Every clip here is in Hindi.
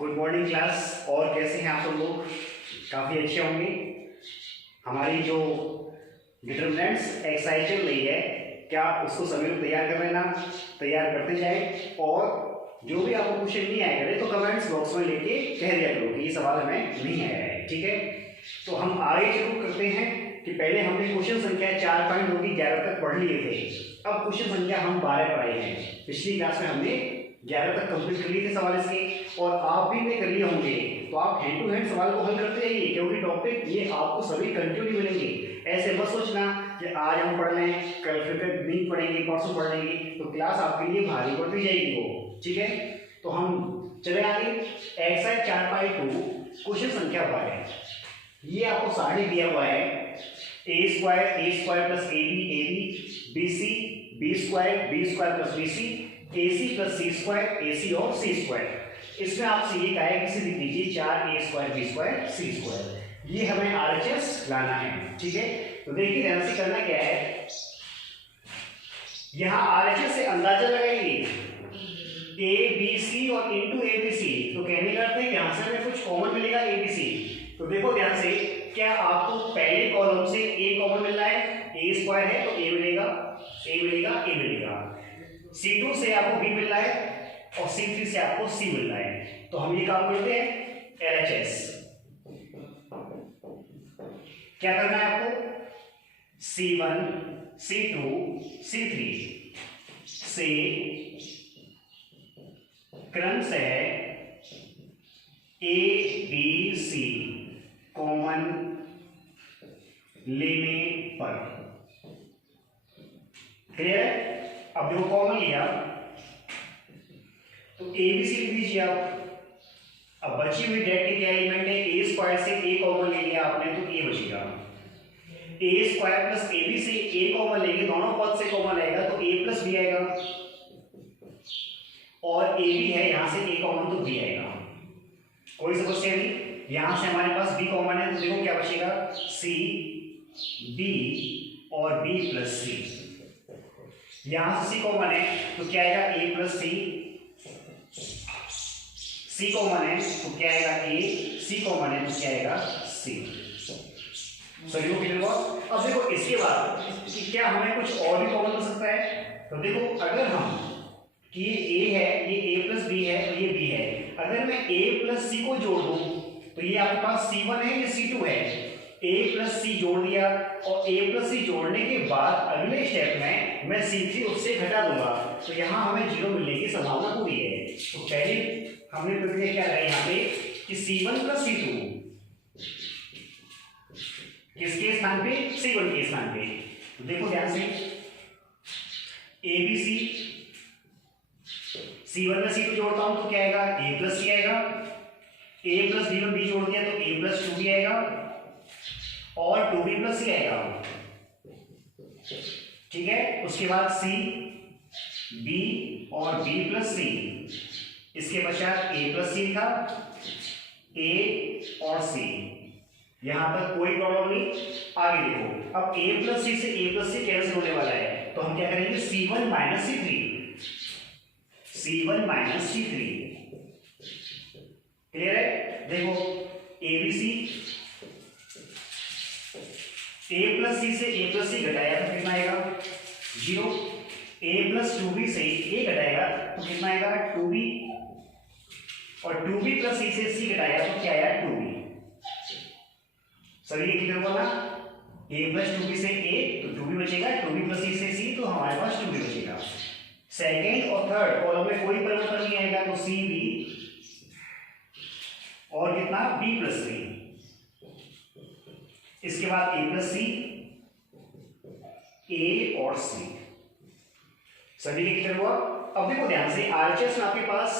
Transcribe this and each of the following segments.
Good morning class. और कैसे हैं आप सब लोग? काफ़ी अच्छे होंगे। हमारी जो डिटरमिनेंट्स एक्सरसाइज चल रही है, क्या उसको समय में तैयार कर लेना, तैयार करते जाए। और जो भी आपको क्वेश्चन नहीं आया करे तो कमेंट्स बॉक्स में लेके कह दिया करो कि ये सवाल हमें नहीं आया है, ठीक है। तो हम आगे शुरू करते हैं कि पहले हमने क्वेश्चन संख्या 4.11 तक पढ़ लिए थे। अब क्वेश्चन संख्या हम 12 पढ़ाए हैं। पिछली क्लास में हमने 11 तक कंप्लीट कर लिए थे सवाल इसके, और आप भी कर लिए होंगे। तो आप हैंड टू हैंड सवाल को हल करते जाइए, क्योंकि टॉपिक ये आपको सभी कंटिन्यू मिलेंगे। ऐसे मत सोचना कि आज हम पढ़ लें, कल फिर नहीं पढ़ेंगे, परसों पढ़ लेंगे, तो क्लास आपके लिए भारी पड़ती जाएगी वो, ठीक है। तो हम चले आगे। एक्सरसाइज 4.2 क्वेश्चन संख्या 12। ये आपको सारणी दिया हुआ है a square plus ab bc b square plus bc ac plus c square ac और c स्क्वायर। इसमें आपसे ये कहा है कि इसे लिख लीजिए 4a square b square c square. ये हमें RHS लाना है, ठीक है। तो देखिए ध्यान से करना क्या है, यहाँ RHS से अंदाजा लगाइए a b c और इंटू a b c। तो कहने का अर्थ है यहाँ से हमें कुछ कॉमन मिलेगा a b c। तो देखो ध्यान से, क्या आपको पहले कॉलम से a कॉमन मिल रहा है, a स्क्वायर है तो a मिलेगा, a मिलेगा, a मिलेगा। C2 से आपको b मिल रहा है और C3 से आपको c मिल रहा है। तो हम ये काम करते हैं LHS। क्या करना है आपको, C1 C2 C3 से क्रम से A B C कॉमन लेने पर, क्लियर है। अब जो कॉमन लिया तो ए बी सी लिख दीजिए आप। अब बची हुई डेट के क्या एलिमेंट है, ए स्क्वायर से ए कॉमन ले लिया आपने तो ए बचेगा। ए स्क्वायर प्लस ए बी से ए कॉमन लेंगे, दोनों पद से कॉमन आएगा तो ए प्लस बी आएगा, और ए बी है यहां से ए कॉमन तो बी आएगा। कोई समस्या नहीं। यहां से हमारे पास b कॉमन है तो देखो क्या बचेगा, c b और b प्लस c। यहां से c कॉमन है तो क्या आएगा, a plus c। c common है तो क्या आएगा a, c कॉमन है तो क्या आएगा c। सभी को क्लियर हुआ। अब देखो इसके बाद कि क्या हमें कुछ और भी कॉमन हो सकता है। तो देखो अगर हम कि ये a है, ये a प्लस b है और ये b है, अगर मैं a प्लस c को जोड़ दूं तो ये आपके पास C1 है, ये C2 है। a प्लस c जोड़ दिया और a प्लस c जोड़ने के बाद अगले स्टेप में मैं C3 उससे घटा दूंगा, तो यहाँ हमें 0 मिलने की संभावना पूरी है। तो पहले हमने प्रक्रिया क्या है यहाँ पे कि C1 प्लस C2 किसके स्थान पे, C1 के स्थान पे। तो देखो ध्यान से, ABC C1 में C2 जोड़ता हूं तो क्या आएगा, a प्लस c आएगा। a प्लस b1 b जोड़ दिया तो a प्लस 2b आएगा और 2b प्लस c आएगा, ठीक है। उसके बाद c b और b प्लस c, इसके पश्चात a प्लस c लिखा, a और c। यहां तक कोई प्रॉब्लम नहीं। आगे देखो, अब a प्लस c से a प्लस c कैंसिल होने वाला है तो हम क्या करेंगे, c1 minus c3, C1 minus C3, clear है। देखो ABC A प्लस C से A प्लस C घटाया तो कितना आएगा, 0। A प्लस 2B से A घटाएगा तो कितना आएगा, 2B, और 2B प्लस C से C घटाया तो क्या आया, 2B। सभी क्लियर हुआ ना। A प्लस 2B से A तो 2B बचेगा, 2B प्लस C से C तो हमारे पास 2B बचेगा। सेकेंड और थर्ड कॉलम में कोई परिवर्तन नहीं आएगा तो सी बी और कितना, बी प्लस सी। इसके बाद ए प्लस सी, ए और सी। सभी के क्लियर हुआ। अब देखो ध्यान से, RHS में आपके पास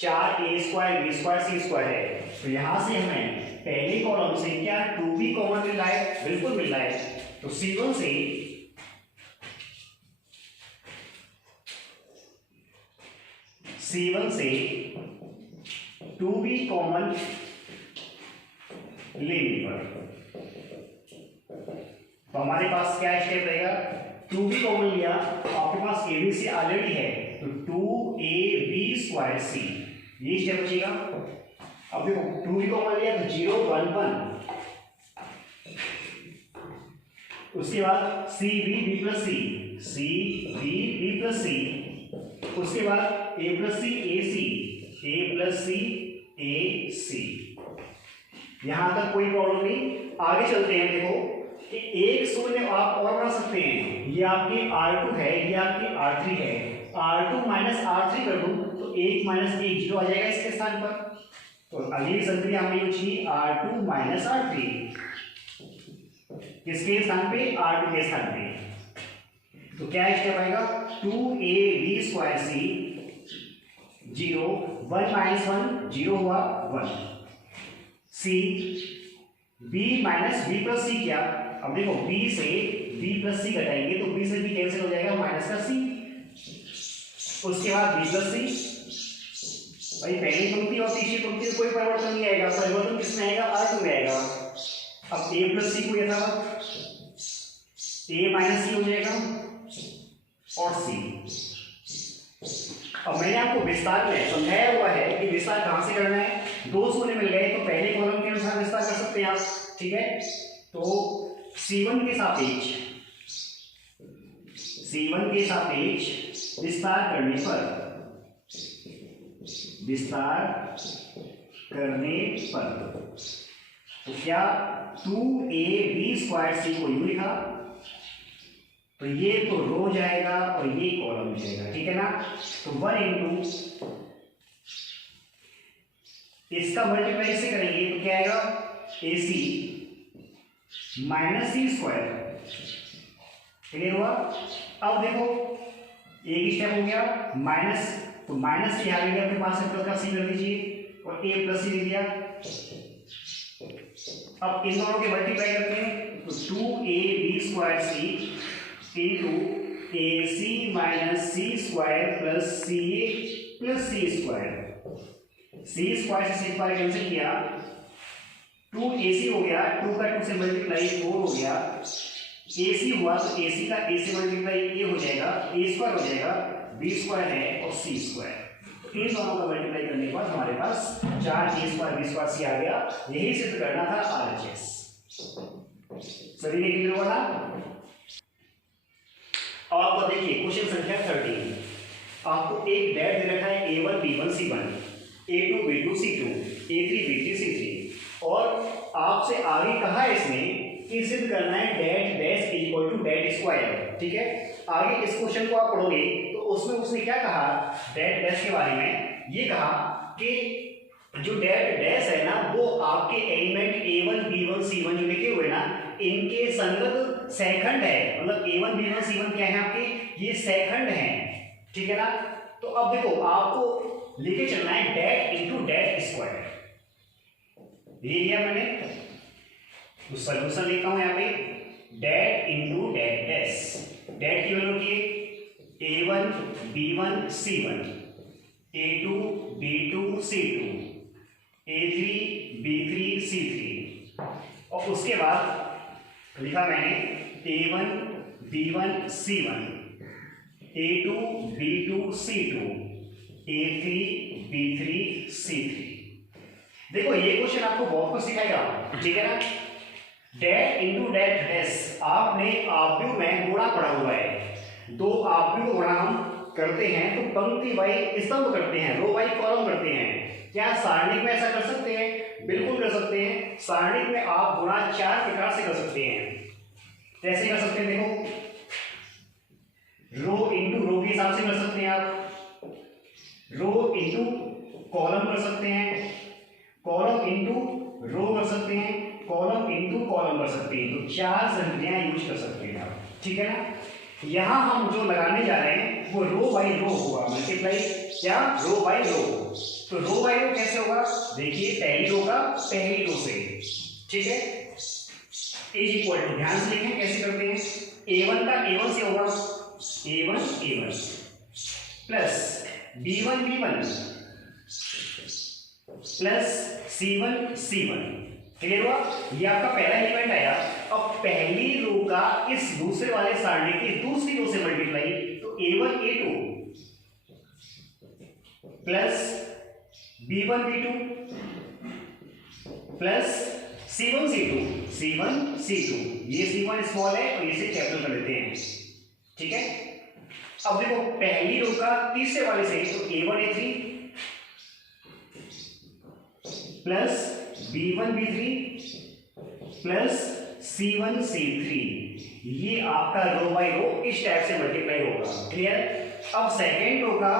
4a square b square c square है, तो यहां से हमें पहले कॉलम से क्या 2b कॉमन मिल रहा है, बिल्कुल मिल रहा है। तो C1 से C1 से 2b कॉमन लेने पर तो हमारे पास क्या स्टेप रहेगा, 2b कॉमन लिया तो आपके पास ABC ऑलरेडी है तो 2ab स्क्वायर c, ये स्टेप बचेगा। अब देखो 2 भी कॉमन लिया तो 0 1 1, उसके बाद सी बी बी प्लस सी, सी बी बी प्लस सी, उसके बाद ए प्लस सी ए सी, ए प्लस सी ए सी। यहां तक कोई प्रॉब्लम नहीं। आगे चलते हैं। देखो कि एक शून्य आप और बना सकते हैं। ये आपकी R2 है, ये आपकी R3 है। R2 माइनस R3 कर दूं तो 1 माइनस 1 0 आ जाएगा इसके स्थान पर। तो अगली संक्रिया हमने यूज की R2 माइनस R3, किसके स्थान पे? R2 के स्थान पे। तो क्या स्टेप आएगा? 2ab स्क्वायर सी 0, 1 माइनस 1 0 हुआ 1, सी b माइनस b प्लस सी। क्या? अब देखो b से b प्लस सी घटाएंगे तो b से b कैंसिल हो जाएगा, माइनस का c। उसके बाद b प्लस सी। भाई पहली पंक्ति और तीसरी पंक्ति में कोई परिवर्तन नहीं आएगा, परिवर्तन किसमें आएगा? R2 में आएगा। अब a प्लस सी को यथावत, a माइनस सी हो जाएगा और c। अब मैंने आपको विस्तार में समझाया हुआ है कि विस्तार कहां से करना है। 2 शून्य मिल गए तो पहले कॉलम के अनुसार विस्तार कर सकते हैं आप, ठीक है। तो C1 के सापेक्ष, C1 के सापेक्ष विस्तार करने पर, विस्तार करने पर तो क्या 2ab स्क्वायर सी को यूं लिखा तो ये तो रो जाएगा और ये कॉलम जाएगा, ठीक है ना। तो 1 इंटू इसका मल्टीप्लाई से करेंगे तो क्या आएगा? AC minus C square. Clear हुआ? अब देखो एक स्टेप हो गया माइनस, तो माइनस सी आ गया अपने पास से, प्लस का सी कर दीजिए और a प्लस सी लिख दिया। अब इन दोनों के मल्टीप्लाई करते हैं तो 2ab स्क्वायर सी into AC minus C square plus CA plus सी स्क्वायर। सी स्क्वायर से सी स्क्वायर कैंसिल किया, 2AC हो गया, 2 का 2 से मल्टीप्लाई 4 हो गया, AC हुआ तो AC का A से मल्टीप्लाई A हो जाएगा, A स्क्वायर हो जाएगा, B स्क्वायर है और C स्क्वायर। तो इन दोनों का मल्टीप्लाई करने के बाद हमारे पास 4A square B square C आ गया। यही सिद्ध करना था RHS। सभी ने क्लियर हुआ? अब आपको देखिए क्वेश्चन संख्या 13। आपको एक डैट दे रखा है A1 B1 C1, A2 B2 C2, A3 B3 C3 और आपसे आगे कहा है इसने कि सिद्ध करना है det dash equal to det square, ठीक है। आगे इस क्वेश्चन को आप पढ़ोगे तो उसमें उसने क्या कहा डैट डैश के बारे में? ये कहा कि जो डैट डैश है ना वो आपके एलिमेंट A1 B1 C1 जो लिखे हुए ना इनके संगत सेकंड है। मतलब A1 B1 C1 क्या है आपके? ये सेकंड है, ठीक है ना। तो अब देखो आपको लिखे चलना है डैट इंटू डैट स्क्वायर। ये लिया मैंने, तो सॉल्यूशन लिखता हूं यहाँ पे that into that dash. That की वैल्यू की A1 B1 C1, A2 B2 C2, A3 B3 C3 और उसके बाद लिखा मैंने A1 B1 C1, A2 B2 C2, A3 B3 C3। देखो ये क्वेश्चन आपको बहुत कुछ सिखाएगा, ठीक है ना। डैट इंटू डैट डैश आपने आव्यूह में गुणा पढ़ा हुआ है। दो आव्यूह को गुणा हम करते हैं तो पंक्ति वाई स्तंभ करते हैं, रो वाई कॉलम करते हैं। क्या सारणिक में ऐसा कर सकते हैं? बिल्कुल कर सकते हैं। सारणिक में आप गुणा 4 प्रकार से कर सकते हैं। कैसे कर सकते हैं? देखो रो इंटू रो के हिसाब से कर सकते हैं आप, रो इंटू कॉलम कर सकते हैं, कॉलम इंटू रो कर सकते हैं, कॉलम इंटू कॉलम कर सकते हैं। तो 4 संख्याएं यूज कर सकते हैं आप, ठीक है ना। यहां हम जो लगाने जा रहे हैं वो रो बाई रो होगा, मल्टीप्लाई क्या रो बाई रो। तो रो बाई रो कैसे होगा? देखिए पहली रो का पहली रो से, ठीक है, इज इक्वल टू, ध्यान से लिखें कैसे करते हैं। A1 का A1 से होगा A1 plus B1 plus C1 clear हुआ? ये आपका पहला एलिमेंट आया। अब पहली रो का इस दूसरे वाले सारणी की दूसरी रो से मल्टीप्लाई, तो A1 A2 plus B1 B2 plus C1 C2 ये C1 स्मॉल है और इसे कैपिटल कर देते हैं, ठीक है। अब देखो पहली रो का तीसरे वाले से तो A1 A3 plus B1 B3 plus C1 C3, ये आपका रो बाय रो इस टाइप से मल्टीप्लाई होगा, क्लियर। अब सेकेंड रो का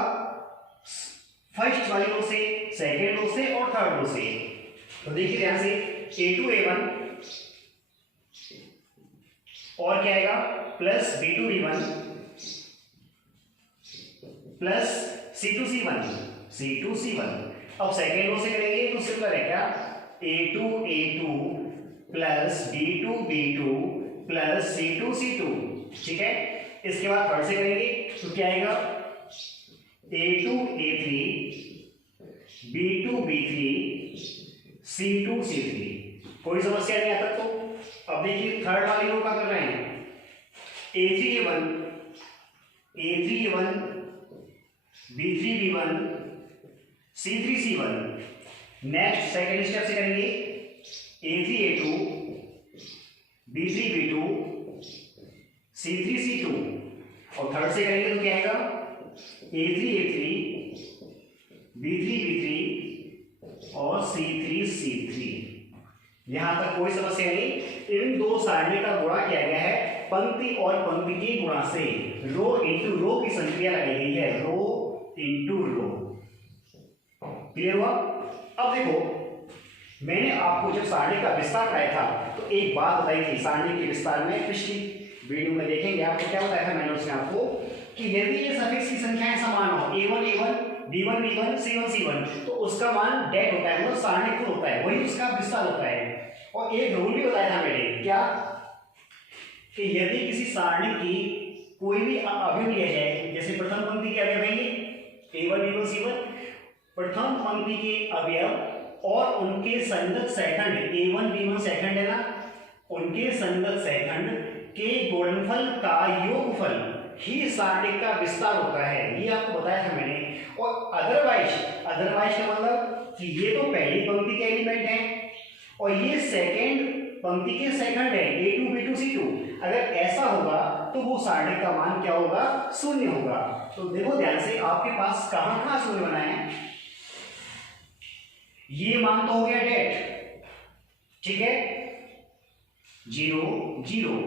फर्स्ट वाली रो से, सेकेंड रो से और थर्ड रो से, तो देखिए ध्यान से A2 A1 और क्या आएगा plus B2 B1 plus C2 C1। अब सेकेंड रो से करेंगे तो सिंपल है क्या, A2 A2 plus B2 B2 plus C2 C2, ठीक है। इसके बाद थर्ड से करेंगे तो क्या आएगा A2 A3 B2 B3 C2 C3, कोई समस्या नहीं आता। तो अब देखिए थर्ड वाली रो का कर रहे हैं A3 A1 B3 B1 C3 C1। Next second step से करेंगे A3 A2 B3 B2 C3 C2, और थर्ड से करेंगे तो क्या आएगा A3 A3 B3 B3 और C3 C3। यहां तक कोई समस्या नहीं। इन दो सारणी का गुणा किया गया है पंक्ति और पंक्ति के गुणा से, रो इंटू रो की संक्रिया लगाई गई है, रो इंटू रो, क्लियर हुआ। अब देखो मैंने आपको जब सारणी का विस्तार कराया था तो एक बात बताई थी सारणी के विस्तार में, पिछली वीडियो में देखेंगे आपको क्या बताया था मैंने उसमें आपको कि यदि ये सफिक्स की संख्याएं समान हो A1 A1 B1 B1 C1 C1 तो उसका मान डेट होता है, मतलब सारणी खुद होता है, वही उसका विस्तार होता है। और एक रूल भी बताया था मैंने क्या, कि यदि किसी सारणी की कोई भी अवयव लिया जाए, जैसे प्रथम पंक्ति के अवयव हैं A1 B1 C1, प्रथम पंक्ति के अवयव और उनके संगत सेकंड A1 B1 सेकंड है ना, उनके संगत सेकंड के गुणनफल का योगफल ही सारणी का विस्तार होता है, ये आपको बताया था मैंने। और अदरवाइज का मतलब कि ये तो पहली पंक्ति के एलिमेंट हैं और ये सेकंड पंक्ति के सेकंड है A2 B2 C2, अगर ऐसा होगा तो वो सारणी का मान क्या होगा, शून्य होगा। तो देखो ध्यान से आपके पास कहां कहां शून्य बना है, ये मान तो हो गया डेट, ठीक है, 0 0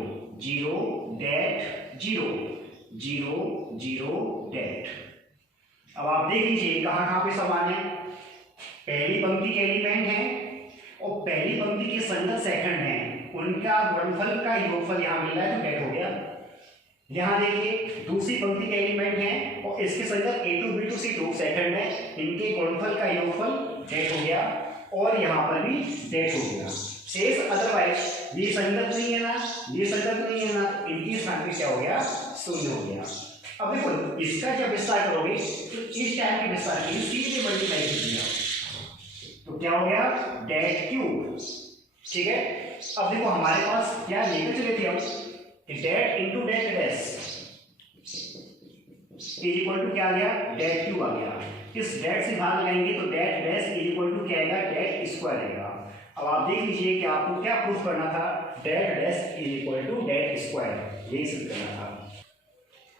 0 डेट 0 0 0 डेट। अब आप देख लीजिए कहां कहां पे समान है, पहली पंक्ति के एलिमेंट हैं और पहली पंक्ति के संगत सेकंड हैं, उनका गुणनफल का योगफल यहां मिल रहा है तो डेट हो गया। यहां देखिए दूसरी पंक्ति के एलिमेंट हैं और इसके संगत A2 B2 C2 सेकंड है, इनके गुणनफल का योगफल डेट हो गया और यहां पर भी डेट हो गया। शेष अदरवाइज ये संगत नहीं है ना, ये संगत नहीं है ना, तो इनकी स्थान पे क्या हो गया, शून्य हो गया। अब देखो इसका जब विस्तार करोगे तो इस टाइप के विस्तार के लिए सीधे मल्टीप्लाई कर दिया तो क्या हो गया, डेट क्यूब, ठीक है। अब देखो हमारे पास क्या लेकर चले थे हम कि det into det dash is equal to क्या आ गया, डेट क्यूब आ गया। इस डेट से भाग लगाएंगे तो det dash is equal to क्या आएगा, डेट स्क्वायर आएगा। अब आप देख लीजिए कि आपको क्या प्रूफ करना था, det dash is equal to det square, यही सिद्ध करना था।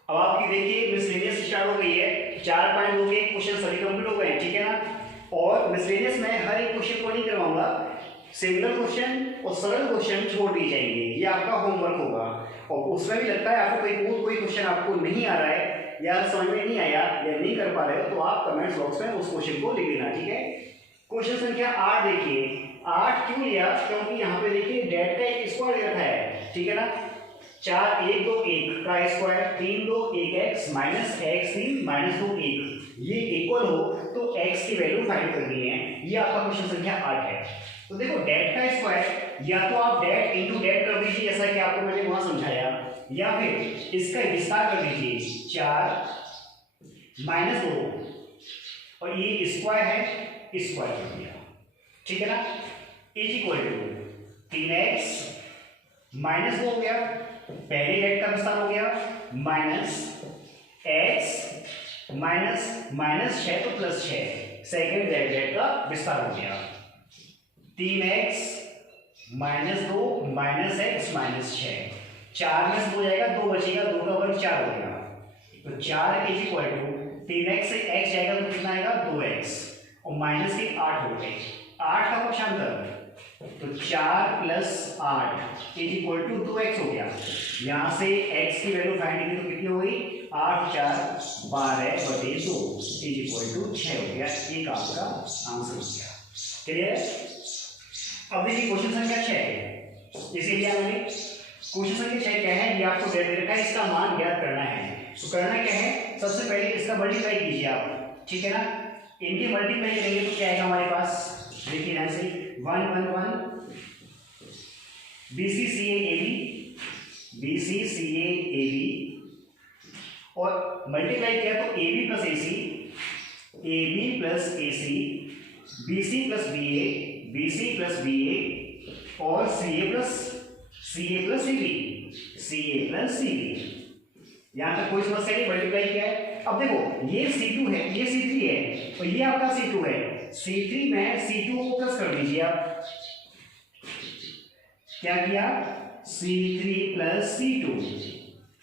अब आपकी देखिए मिसलेनियस स्टार्ट हो गई है, 4 पॉइंट हो गए, क्वेश्चन सभी कंप्लीट हो गए, ठीक है ना। और मिसलेनियस में हर एक क्वेश्चन को नहीं करवाऊंगा, सिंगल क्वेश्चन और सरल क्वेश्चन छोड़ दिए जाएंगे, ये आपका होमवर्क होगा। और उसमें भी लगता है आपको कोई क्वेश्चन आपको नहीं आ रहा है या समझ में नहीं आया या नहीं कर पा रहे हो तो आप कमेंट्स बॉक्स में उस क्वेश्चन को लिख देना, ठीक है। क्वेश्चन संख्या 8 देखिए, 8 क्यों लिया, क्योंकि यहाँ पे देखिए डेट का एक स्क्वायर दे रखा है, ठीक है ना। 4 1 2 1 का square, 3 2 1 x minus x 3 minus 2 1, ये इक्वल हो तो x की वैल्यू फाइंड करनी है, ये आपका क्वेश्चन संख्या 8 है। तो देखो डेट का स्क्वायर या तो आप डेट इंटू डेट कर दीजिए जैसा कि आपको मैंने वहां समझाया, या फिर इसका विस्तार कर दीजिए 4 माइनस 2 और ये स्क्वायर है, स्क्वायर कर दिया, ठीक है ना, is equal to 3x minus 2 हो गया, पहले डेट का विस्तार हो गया, माइनस x माइनस 6 तो प्लस 6, सेकेंड डेट का विस्तार हो गया, 3x -2 -x -6, 4 में से 2 जाएगा, 2 बचेगा, 2 का वर्ग 4 हो गया। तो 4 इज इक्वल टू 3x से x जाएगा तो कितना आएगा 2x और माइनस के 8 हो गए, 8 का पक्षांतर तो 4 + 8 इज इक्वल टू 2x हो गया। यहाँ से x की वैल्यू फाइंड की तो कितनी हो गई 8 4 12/2 इज इक्वल टू 6 हो गया। एक आपका आंसर हो गया। क्लियर है? अब देखिए क्वेश्चन संख्या 6 है, इसीलिए मैंने क्वेश्चन संख्या 6 क्या है ये आपको दे रखा है, इसका मान ज्ञात करना है। तो करना क्या है, सबसे पहले इसका मल्टीप्लाई कीजिए आप, ठीक है ना। इनकी मल्टीप्लाई करेंगे तो क्या आएगा हमारे पास, देखिए ध्यान से 1 1 1 BCCA AB और मल्टीप्लाई किया तो AB + AC, AB + AC, BC + BA, BC + BA और CA + CB। यहां तक कोई समस्या नहीं, मल्टीप्लाई किया है। अब देखो ये C2 है, ये C3 है और ये आपका C2 है। C3 में C2 को प्लस कर दीजिए आप, क्या किया C3 + C2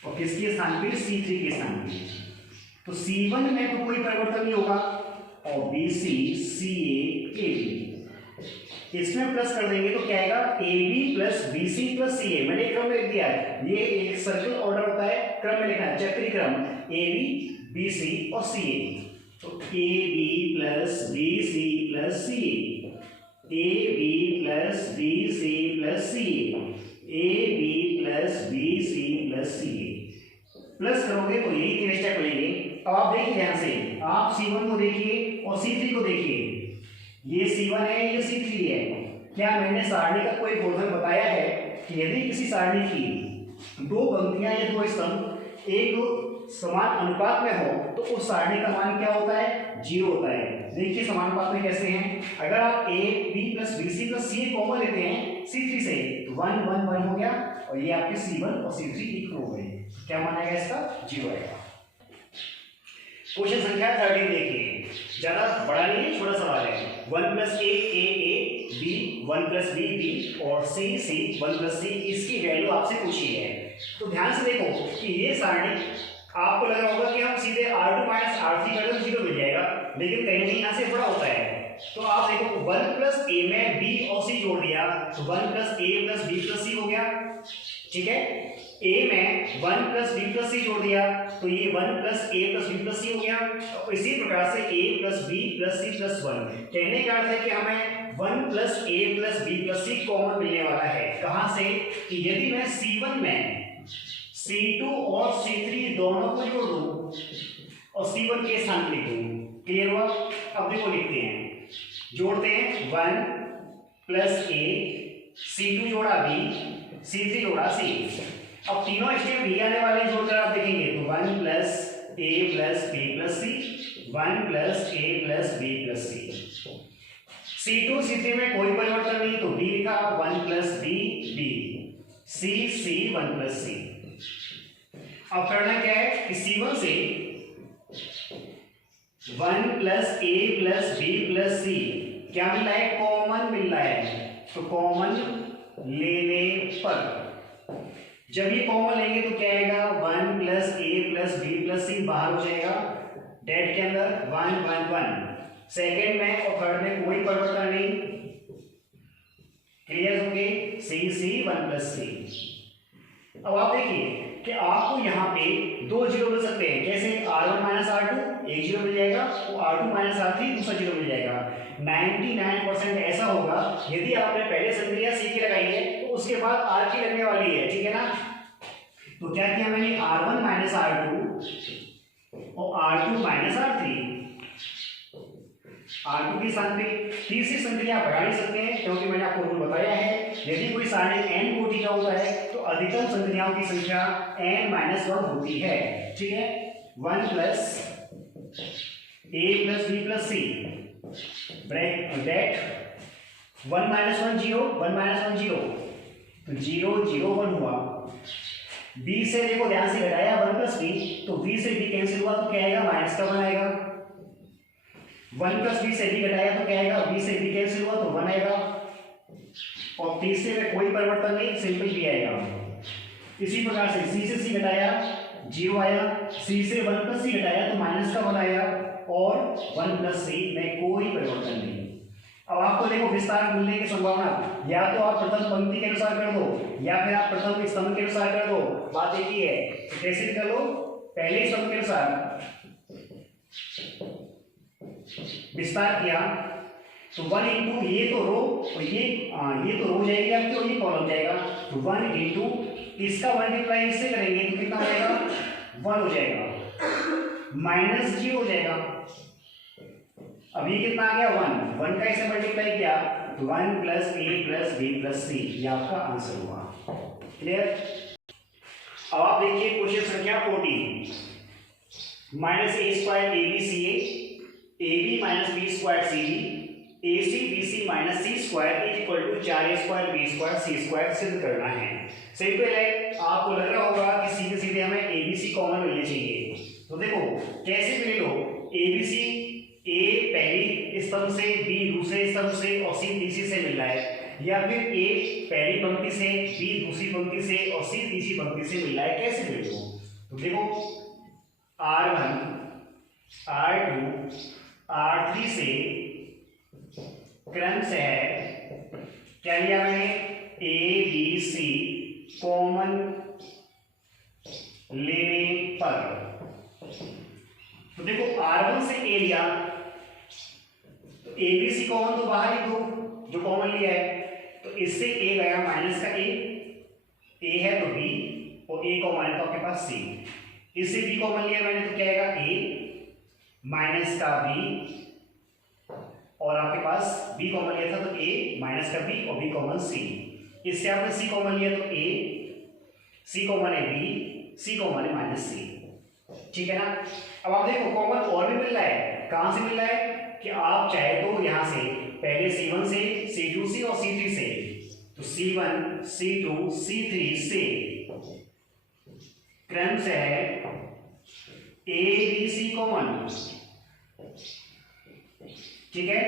और किसके स्थान पे C3 के स्थान पे, तो C1 में तो कोई परिवर्तन नहीं होगा और BC CA AB इसमें प्लस कर देंगे तो क्या आएगा AB + BC + CA। मैंने क्रम में लिख दिया है, ये एक सर्कल ऑर्डर होता है, क्रम में लिखना है, चक्रीय क्रम AB BC और CA। तो AB + BC + CA, AB + BC + CA, AB + BC + CA plus करोगे तो यही 3 स्टेप लेंगे। अब आप देखिए ध्यान से, आप C1 को देखिए और C3 को देखिए, ये C1 है, ये C3 है। क्या मैंने सारणी का कोई बोधन बताया है कि यदि किसी सारणी की 2 पंक्तियां या 2 स्तंभ एक समान अनुपात में हो तो उस सारणी का मान क्या होता है 0 होता है। देखिए समानुपात में कैसे हैं, अगर आप A B + BC + CA common लेते हैं C3 से तो 1 1 1 हो गया और ये आपके C1 और C3 इक्वल हो गए, क्या माना गया इसका 0 आएगा। क्वेश्चन संख्या 13 देखिए, ज्यादा बड़ा नहीं है, छोटा सवाल है। 1 + A B 1 + B B और C 1 + C इसकी वैल्यू आपसे पूछी है। तो ध्यान से देखो कि ये सारणी आपको लग रहा होगा कि हम सीधे R2 - R3 कर दो 0 मिल जाएगा, लेकिन कहीं नहीं यहाँ से बड़ा होता है। तो आप देखो 1 + A में B और C जोड़ दिया तो 1 + A + B + C हो गया, ठीक है। A में 1 + B + C जोड़ दिया तो ये 1 + A + B + C हो गया। और इसी प्रकार से A + B + C + 1, कहने का अर्थ है कि हमें 1 + A + B + C कॉमन मिलने वाला है। कहां से, कि यदि मैं C1 में C2 और C3 दोनों को जोड़ दूं और C1 के स्थान पर लिख दूं, क्लियर हुआ। अब देखो लिखते हैं, जोड़ते हैं 1 + A, C2 जोड़ा B, C3 जोड़ा C। अब तीनों स्टेप भी आने वाले जोड़कर आप देखेंगे तो 1 + A + B + C, 1 + A + B + C। C2 C3 में कोई परिवर्तन नहीं तो B लिखा, 1 + B B, C 1 + C। अब करना क्या है कि C1 से 1 + A + B + C क्या मिल रहा है, कॉमन मिल रहा है। तो कॉमन लेने पर जब ये कॉमन लेंगे तो क्या आएगा 1 + A + B + C बाहर हो जाएगा, डेट के अंदर 1 1 1। सेकेंड में और थर्ड में कोई परिवर्तन नहीं, क्लियर हो गए, C 1 + C। अब आप देखिए कि आपको यहाँ पे 2 0 मिल सकते हैं, कैसे R1 - R2 एक 0 मिल जाएगा और R2 - R3 दूसरा 0 मिल जाएगा। 99% ऐसा होगा यदि आपने पहले संक्रिया C की लगाई है तो उसके बाद R की लगने वाली है, ठीक है ना। तो क्या किया मैंने R1 - R2 और R2 - R3, R2 के स्थान पे तीसरी संक्रिया आप बढ़ा नहीं सकते हैं क्योंकि मैंने आपको रूल बताया है यदि कोई सारणी n कोटि का होता है तो अधिकतम संक्रियाओं की संख्या n - 1 होती है, ठीक है। 1 + A + B + C ब्रैकेट 1 - 1 0 1 - 1 0 तो 0 0 1 हुआ। B से देखो ध्यान से घटाया 1 + B तो B से B कैंसिल हुआ तो क्या आएगा माइनस का 1 आएगा। 1 + B से B घटाया तो क्या आएगा, B से B कैंसिल हुआ तो 1 आएगा। और तीसरे में कोई परिवर्तन नहीं, सिंपल भी आएगा। इसी प्रकार से सी से सी घटाया 0 आया, सी से 1 प्लस सी घटाया तो माइनस का 1 आया, और 1 प्लस सी में कोई परिवर्तन नहीं। अब आपको देखो विस्तार मिलने की संभावना, या तो आप प्रथम पंक्ति के अनुसार कर दो या फिर आप प्रथम स्तंभ के अनुसार कर दो, बात एक ही है। तो कैसे भी कर लो, पहले स्तंभ के अनुसार विस्तार किया तो 1 इंटू ये तो रो और ये तो रो जाएगी आपकी और ये कॉलम जाएगा, तो 1 इंटू इसका मल्टीप्लाई इससे करेंगे तो कितना हो जाएगा, 1 हो जाएगा, माइनस जी हो जाएगा। अब ये कितना आ गया 1 का इसे मल्टीप्लाई किया तो 1 प्लस ए प्लस बी प्लस सी, ये आपका आंसर हुआ। क्लियर। अब आप देखिए क्वेश्चन संख्या 14, minus A square A B C A B minus B square C B A C B C minus C square is equal to 4 A square B square C square सिद्ध करना है। सिंपल है, आपको लग रहा होगा कि सीधे सीधे हमें ए बी सी कॉमन मिलने चाहिए। तो देखो कैसे मिले लो, ए बी सी ए पहली स्तंभ से, बी दूसरे स्तंभ से और सी तीसरी से मिल रहा है, या फिर ए पहली पंक्ति से, बी दूसरी पंक्ति से और सी तीसरी पंक्ति से मिल रहा है, कैसे मिले लो। तो देखो R1 R2 R3 से क्रम से है क्या लिया मैंने, ए बी सी कॉमन लेने पर, तो देखो R1 से ए लिया तो ए बी सी कॉमन तो बाहर ही दो जो कॉमन लिया है, तो इससे ए गया माइनस का ए है तो बी और ए कॉमन है तो आपके पास सी, इससे बी कॉमन लिया मैंने तो क्या आएगा ए माइनस का बी, और आपके पास बी कॉमन लिया था तो ए माइनस का बी और बी कॉमन सी, इससे आपने सी कॉमन लिया तो ए, सी कॉमन है बी, सी कॉमन है माइनस सी, ठीक है ना। अब आप देखो कॉमन और भी मिल रहा है, कहां से मिल रहा है कि आप चाहे तो यहां से पहले C1 से, C2 से और C3 से, तो C1 C2 C3 से क्रम से है ए बी सी कॉमन, ठीक है।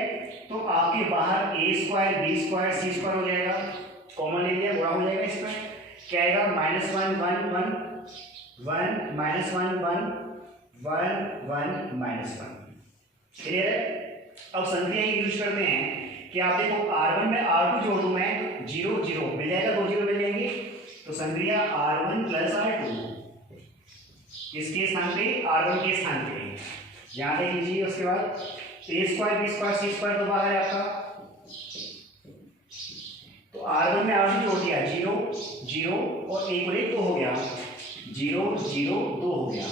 तो आपके बाहर ए square B square C square हो जाएगा, कॉमन ले लिया, गुणा हो जाएगा इसमें, क्या आएगा -1 1 1 1 -1 1 1 1 -1। क्लियर है। अब संख्या यूज करते हैं कि आप देखो R1 में R2 जोड़ दूं मैं 0 0 मिल जाएगा, 2 0 मिल जाएंगे, तो संख्या R1 प्लस R2 इसके स्थान पे R1 के स्थान पे यहां देख लीजिए। उसके बाद ए square B square C square तो बाहर है आपका, तो R1 में R2 जोड़ दिया 0 0 और 1 और 1 2 हो गया, 0 0 2 हो गया।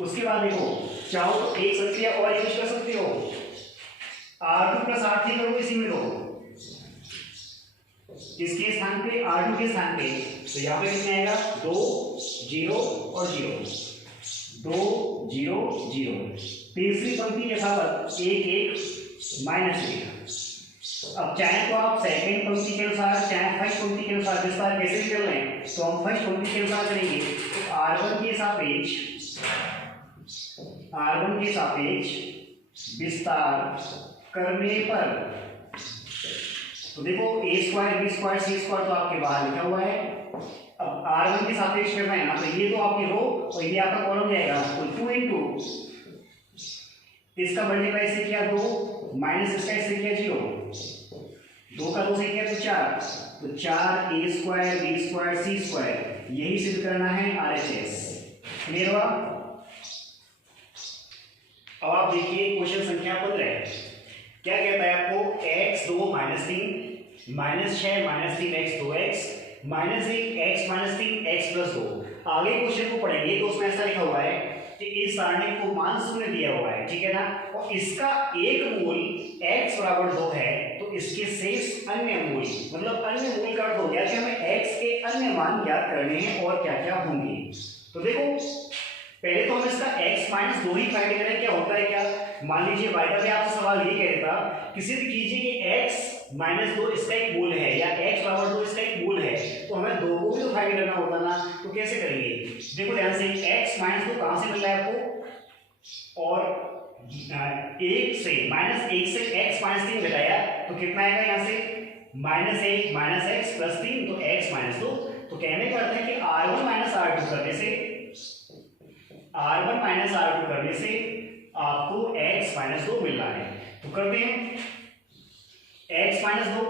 उसके बाद देखो चाहो तो एक संख्या और यूज कर सकते हो, R2 प्लस R3 करो इसी में लो, इसके स्थान पे R2 के स्थान पे, तो यहाँ पे कितने आएगा 2 0 और 0 2 0 0, तीसरी पंक्ति के साथ 1 1 -1। अब चाहे तो आप सेकंड पंक्ति के अनुसार चाहे फर्स्ट पंक्ति के अनुसार विस्तार कैसे भी कर लें, तो हम फर्स्ट पंक्ति के अनुसार करेंगे। तो R1 के सापेक्ष विस्तार करने पर, तो देखो ए square B square C square तो आपके बाहर लिखा हुआ है, अब R1 के सापेक्ष करना है ना, तो ये तो आपकी रो और ये आपका कॉलम जाएगा, तो 2 इंटू इसका मल्टीप्लाई से किया 2 माइनस इसका इससे किया 0, 2 का 2 से किया तो 4, तो 4 A square B square C square, यही सिद्ध करना है RHS। क्लियर हुआ। अब आप देखिए क्वेश्चन संख्या 15 क्या कहता है आपको, x2 -3 -6 -3x 2x -1 x -3 x + 2। आगे क्वेश्चन को पढ़ेंगे तो उसमें ऐसा लिखा हुआ है कि इस सारणी को मान शून्य दिया हुआ है, ठीक है ना, और इसका एक मूल x बराबर 2 है, तो इसके शेष अन्य मूल मतलब अन्य मूल का अर्थ हो गया कि हमें x के अन्य मान ज्ञात करने हैं और क्या क्या होंगे। तो देखो पहले तो हम इसका x - 2 ही फाइंड करें, क्या होता है क्या, मान लीजिए भाई का भी आपसे सवाल ये कह रहा था कि सिद्ध कीजिए कि x - 2 इसका एक मूल है या x बराबर 2 इसका एक मूल है, तो हमें 2 को भी तो फाइंड करना होता ना, तो कैसे करेंगे। देखो ध्यान से x - 2 कहां से मिल रहा है आपको, और 1 से x - 3 घटाया तो कितना आएगा, यहाँ से माइनस एक माइनस एक्स प्लस 3 तो एक्स माइनस 2। तो कहने का अर्थ है कि R1 माइनस R2 करने से आपको x माइनस 2 मिल रहा है। तो करते हैं x माइनस 2।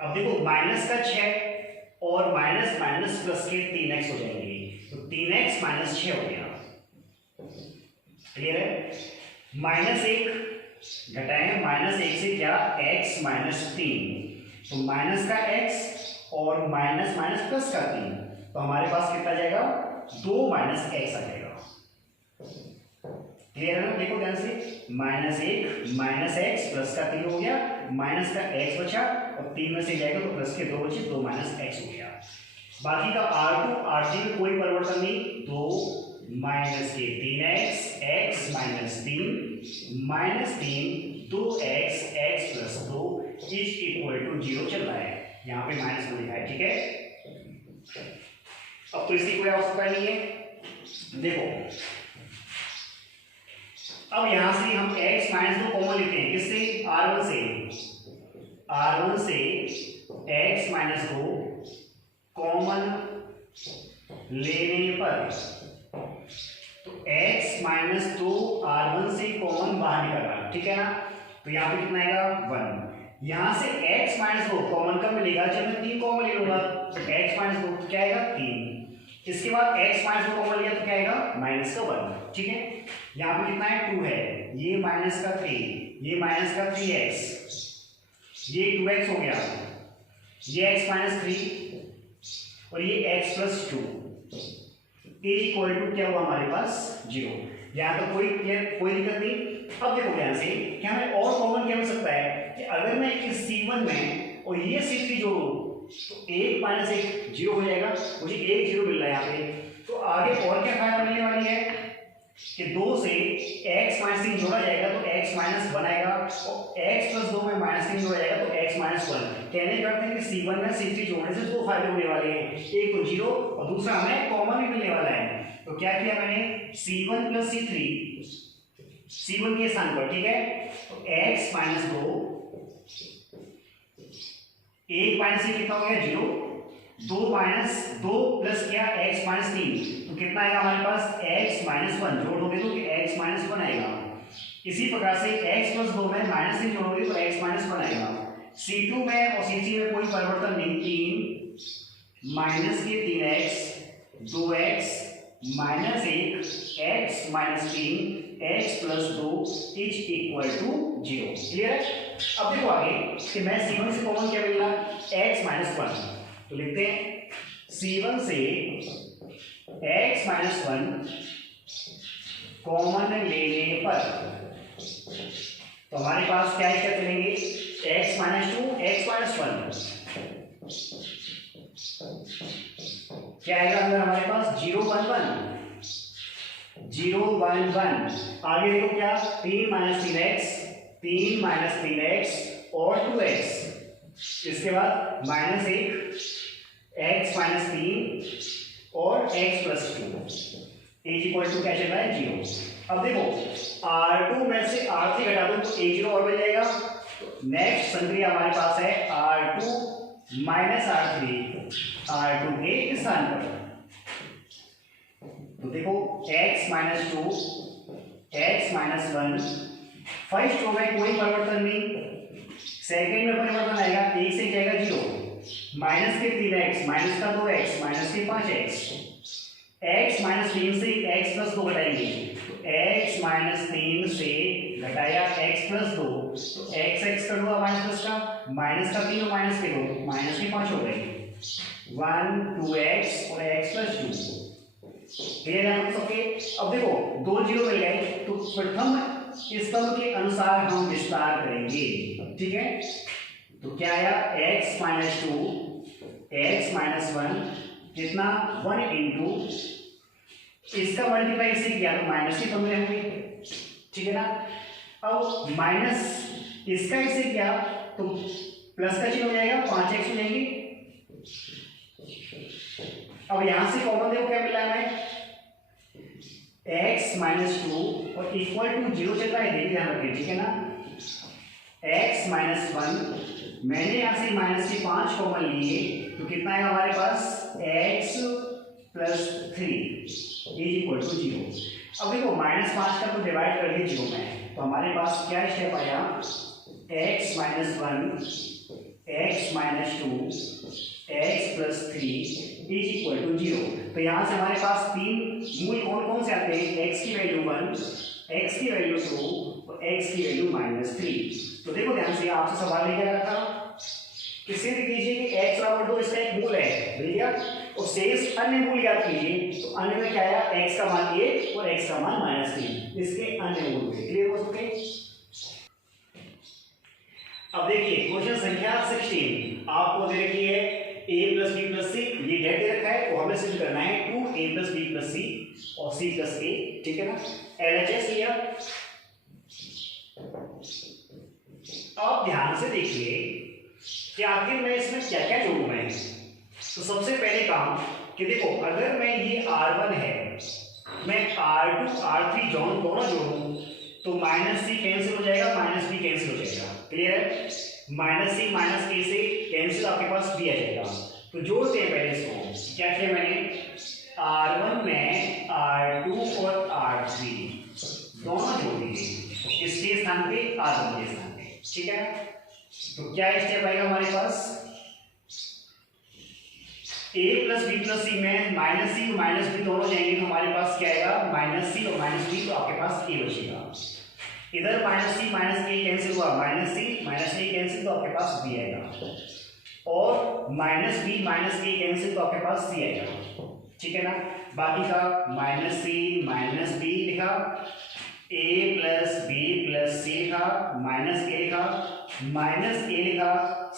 अब देखो माइनस का 6 और माइनस माइनस प्लस के 3x हो जाएंगे, तो 3x माइनस 6 हो गया। क्लियर है? माइनस 1 घटाएं, माइनस 1 से क्या x माइनस 3, तो माइनस का x और माइनस माइनस प्लस का 3, तो हमारे पास कितना जाएगा 2 माइनस x आ जाएगा। क्लियर है ना? देखो ध्यान से, माइनस 1 माइनस एक्स प्लस का 3 हो गया, माइनस का x बचा और 3 में से जाएगा तो प्लस के 2 बचे, 2 माइनस x हो गया। बाकी का R2 R3 में कोई परिवर्तन नहीं, 2 माइनस के 3x x minus 3 minus 3 2x x plus 2 is equal to 0 चल रहा है, यहाँ पे माइनस में लिखा है। ठीक है, अब तो इसकी कोई आवश्यकता नहीं है। देखो अब यहां से हम x माइनस 2 कॉमन लेते हैं, किससे? R1 से x माइनस 2 कॉमन लेने पर, तो x माइनस 2 R1 से कॉमन बाहर निकल रहा, ठीक है ना? तो यहाँ पे कितना आएगा 1। यहां से x माइनस 2 कॉमन कब मिलेगा? जब मैं 3 कॉमन ले लूंगा, तो x माइनस 2 तो क्या आएगा 3। इसके बाद x माइनस 2 कॉमन लिया तो क्या आएगा माइनस का 1। ठीक है, यहाँ पे कितना है 2 है, ये माइनस का 3, ये माइनस का 3x, ये 2x हो गया, ये x माइनस 3 और ये x प्लस 2 इक्वल टू क्या हुआ हमारे पास 0। यहाँ तो कोई दिक्कत नहीं। अब देखो ध्यान से, क्या हमें और कॉमन क्या हो सकता है कि अगर मैं इस C1 में और ये C3 जोड़ू तो 1 माइनस 1 0 हो जाएगा, मुझे 1 0 मिल रहा है यहाँ पे। तो आगे और क्या फायदा मिलने वाली है कि 2 से x माइनस 3 जोड़ा जाएगा तो x माइनस 1 आएगा, और x प्लस 2 में माइनस 3 जोड़ा जाएगा तो x माइनस 1। कहने का अर्थ है कि C1 में C3 जोड़ने से 2 फायदे होने वाले हैं, एक तो 0 और दूसरा हमें कॉमन भी मिलने वाला है। तो क्या किया मैंने, C1 प्लस C3 C1 के स्थान पर, ठीक है, तो x माइनस 2 1 माइनस से कितना हो गया 0, 2 माइनस 2 प्लस क्या x माइनस 3, तो कितना आएगा हमारे पास x माइनस 1। जोड़ोगे तो x माइनस 1 आएगा। इसी प्रकार से x प्लस 2 में माइनस 3 जोड़ोगे तो x माइनस 1 आएगा। C2 में और C3 में कोई परिवर्तन नहीं, 3 माइनस के 3x 2x minus 1 x minus 3 x plus 2 is equal to 0। Clear है? अब देखो आगे कि मैं C1 से कॉमन क्या मिलना, x माइनस 1, तो लिखते हैं C1 से x माइनस 1 कॉमन लेने पर, तो हमारे पास क्या चलेंगे x माइनस 2 x माइनस 1, क्या आएगा अंदर हमारे पास 0 1 1 आगे देखो क्या 3 माइनस 3x और 2x, इसके बाद माइनस 1 x माइनस 3 और x plus 2 is equal to क्या चल रहा है 0। अब देखो R2 में से R3 घटा दो तो a0 और बन जाएगा। नेक्स्ट संक्रिया हमारे पास है R2 माइनस R2 के स्थान पर, तो देखो x minus 2 x minus 1, first row में कोई परिवर्तन नहीं, सेकंड में परिवर्तन आएगा, 1 से जाएगा 0, माइनस के 3x माइनस का 2x माइनस के 5x, x माइनस 3 से x प्लस 2 घटाएंगे, तो x माइनस 3 से घटाया x प्लस 2, तो x कर हुआ माइनस प्लस का, माइनस का 3 और माइनस के 2 माइनस के 5 हो गए, 1 2x और x प्लस 2। क्लियर है हम सबके? अब देखो 2 0 मिल गए, तो प्रथम स्तंभ के अनुसार हम विस्तार करेंगे। ठीक है, तो क्या आया x माइनस 2 x माइनस 1 कितना 1 इंटू इसका मल्टीप्लाई इससे किया तो माइनस के कमरे होंगे, ठीक है ना। अब माइनस इसका इससे किया तो प्लस का चिन्ह हो जाएगा, 5x हो जाएंगे। अब यहां से कॉमन देखो क्या मिला है, x माइनस 2 और इक्वल टू 0 चल रहा है, देखिए ध्यान रखिए, ठीक है ना। x माइनस 1 मैंने यहाँ से माइनस के 5 कॉमन लिए तो कितना आएगा हमारे पास x plus 3 is equal to 0। अब देखो -5 का तो डिवाइड कर दिए 0 में, तो हमारे पास क्या स्टेप आया x minus 1 x minus 2 x plus 3 is equal to 0। तो यहाँ से हमारे पास तीन मूल कौन कौन से आते हैं, x की वैल्यू 1, x की वैल्यू 2 और x की वैल्यू -3। तो देखो ध्यान से, आपसे सवाल लिखा गया था कि सिद्ध कीजिए कि x बराबर 2 इसका एक मूल है, मिल गया, और शेष अन्य मूल ज्ञात कीजिए। तो अन्य में क्या आया, x का मान 1 और x का मान -3, इसके अन्य मूल थे। क्लियर हो चुके? अब देखिए क्वेश्चन संख्या 16 आपको दे रखी है a plus b plus c, ये डेट दे रखा है, तो हमें सिद्ध करना है 2a plus b plus c और c प्लस a, ठीक है ना। LHS लिया। अब ध्यान से देखिए कि आखिर मैं इसमें क्या क्या जोड़ूं मैं। तो सबसे पहले काम कि देखो, अगर मैं ये R1 है, मैं R2 R3 दोनों जोड़ूं तो -c कैंसिल हो जाएगा, -b कैंसिल हो जाएगा। क्लियर है? -c -a से कैंसिल आपके पास b आ जाएगा। तो जोड़ते हैं पहले इसको। क्या किया मैंने, R1 में R2 और R3 दोनों जोड़ दीजिए, इसके स्थान पे R1 के स्थान पे, ठीक है। तो क्या स्टेप आएगा हमारे पास, a plus b plus c में -c और -b दोनों जाएंगे तो हमारे पास क्या आएगा, -c और -b, तो आपके पास a बचेगा। इधर -c -a कैंसिल हुआ, -c -a कैंसिल तो आपके पास b आएगा, और -b -a कैंसिल तो आपके पास c आएगा, ठीक है ना। बाकी का -c -b लिखा, a plus b plus c लिखा, -a लिखा, -a लिखा,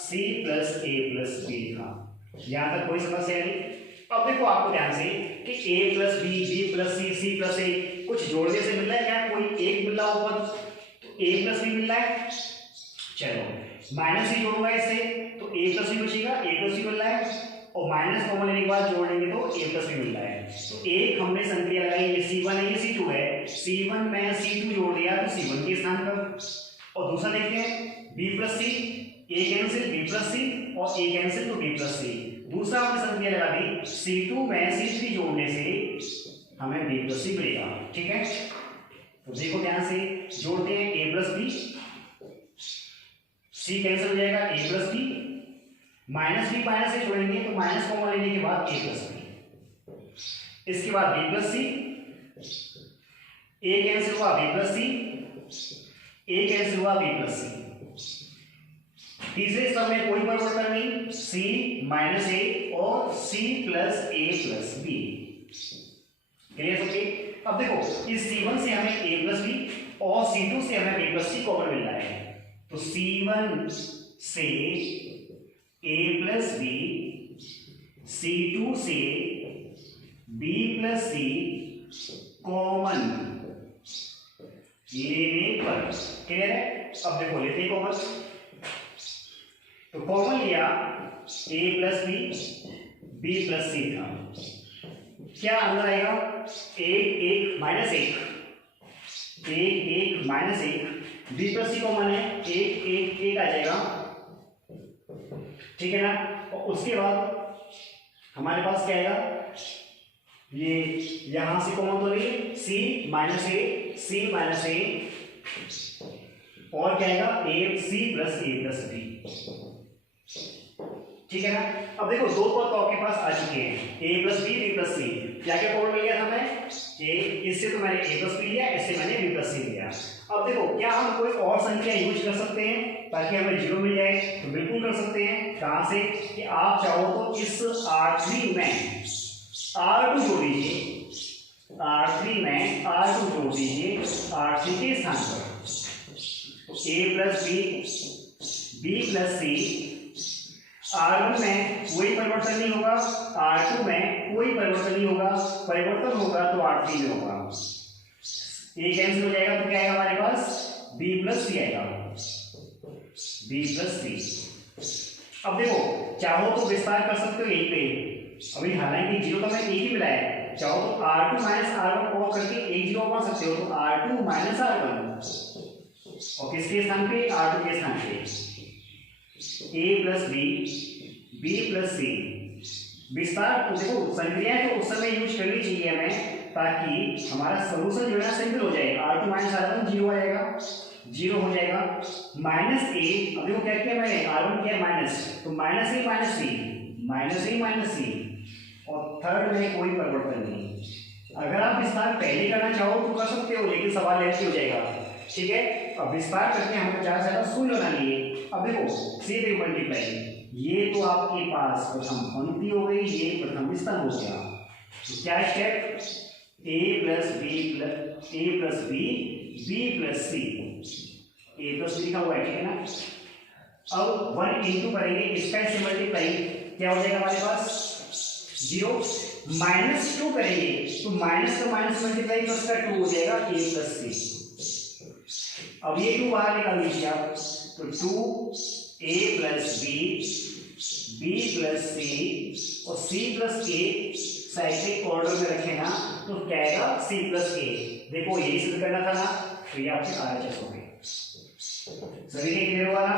c plus a plus b लिखा। यहाँ तक कोई समस्या नहीं। अब देखो आपको ध्यान से कि a plus b, b plus c, c plus a कुछ जोड़ने से मिल रहा है क्या, कोई एक मिल रहा होगा तो a प्लस b मिल रहा है। चलो -c जोड़ूंगा इससे तो a प्लस b बचेगा, a प्लस b मिल रहा है, और माइनस कॉमन लेने के बाद जोड़ देंगे तो a प्लस b मिल रहा है। तो एक हमने संक्रिया लगाई, ये c1 है, ये c2 है, c1 में c2 जोड़ दिया तो c1 के स्थान पर। और दूसरा देखते हैं b plus c, a cancel, b plus c और a कैंसिल तो b प्लस c। दूसरा हमने संक्रिया लगा दी, c2 में c3 जोड़ने से हमें b प्लस c मिलेगा, ठीक है। तो देखो ध्यान से जोड़ते हैं, a plus b, c cancel हो जाएगा, a प्लस b, -b से जोड़ेंगे तो माइनस कॉमन लेने के बाद a प्लस b, इसके बाद b plus c, a cancel हुआ, b plus c, a cancel हुआ, b प्लस c। तीसरे स्तर में कोई परिवर्तन नहीं, c -a और c plus a plus b। Clear सबके? अब देखो इस c1 से हमें a प्लस b और c2 से हमें b प्लस c कॉमन मिल रहा है, तो c1 से a प्लस b, c2 से b प्लस c कॉमन लेने पर। क्लियर है? अब देखो लेते हैं कॉमन, तो कॉमन लिया a plus b plus c था, क्या अंदर आएगा, एक माइनस एक माइनस एक, b प्लस c कॉमन है, एक आ जाएगा, ठीक है ना। और उसके बाद हमारे पास क्या आएगा, ये यहां से कॉमन तो नहीं, c माइनस a और क्या आएगा, c plus a plus b, ठीक है ना। अब देखो दो पद तो आपके पास आ चुके हैं, a plus b plus c। क्या क्या कॉमन मिल गया था हमें, इससे तो मैंने a प्लस b लिया, इससे मैंने b प्लस c लिया। अब देखो क्या हम कोई और संख्या यूज कर सकते हैं ताकि हमें 0 मिल जाए, तो बिल्कुल कर सकते हैं। कहां से, कि आप चाहो तो इस R3 में R2 जोड़ दीजिए, R3 में R2 जोड़ दीजिए R3 के स्थान पर, a plus b plus c। R1 में कोई परिवर्तन नहीं होगा, R2 में कोई परिवर्तन नहीं होगा, परिवर्तन होगा तो R3 में होगा, a कैंसिल हो जाएगा तो क्या आएगा हमारे पास, b प्लस c आएगा, b प्लस c। अब देखो चाहो तो विस्तार कर सकते हो यहीं पे, अभी हालांकि 0 तो मैं एक ही मिला है, चाहो तो R2 माइनस R1 और करके एक 0 बना सकते हो, तो R2 माइनस R1 और किसके स्थान पे, R2 के स्थान पे। ए प्लस बी, बी प्लस सी। विस्तार तो देखो संक्रियाएं तो उस समय यूज करनी चाहिए हमें ताकि हमारा सोल्यूशन जो है ना सिंपल हो जाए। R2 माइनस R1 जीरो आएगा, जीरो हो जाएगा। माइनस ए, अब देखो क्या किया मैंने, R1 किया माइनस, तो माइनस ए माइनस सी, माइनस ए माइनस सी, और थर्ड में कोई परिवर्तन नहीं। अगर आप विस्तार पहले करना चाहो तो कर सकते हो, लेकिन सवाल ऐसे हो जाएगा, ठीक है। अब विस्तार करके हमको ज्यादा से ज्यादा शून्य बना लिए। अब देखो सीधे मल्टीप्लाई, ये तो आपके पास प्रथम पंक्ति हो गई, ये प्रथम स्तंभ हो गया। तो क्या स्टेप, ए प्लस बी प्लस ए प्लस बी, बी प्लस सी, ए प्लस बी लिखा हुआ है, ठीक है ना। अब 1 इंटू करेंगे, इसका से मल्टीप्लाई, क्या हो जाएगा हमारे पास जीरो। -2 करेंगे तो माइनस का माइनस मल्टीप्लाई प्लस का 2 हो जाएगा, ए प्लस सी। अब ये 2 बाहर निकाल लीजिए आप, तो 2 A plus B, B plus C, और C plus A cyclic order में रखे ना, तो क्या आएगा सी प्लस ए। देखो यही सिद्ध करना था ना, तो ये आपके RHS हो गए। सभी के क्लियर हुआ ना।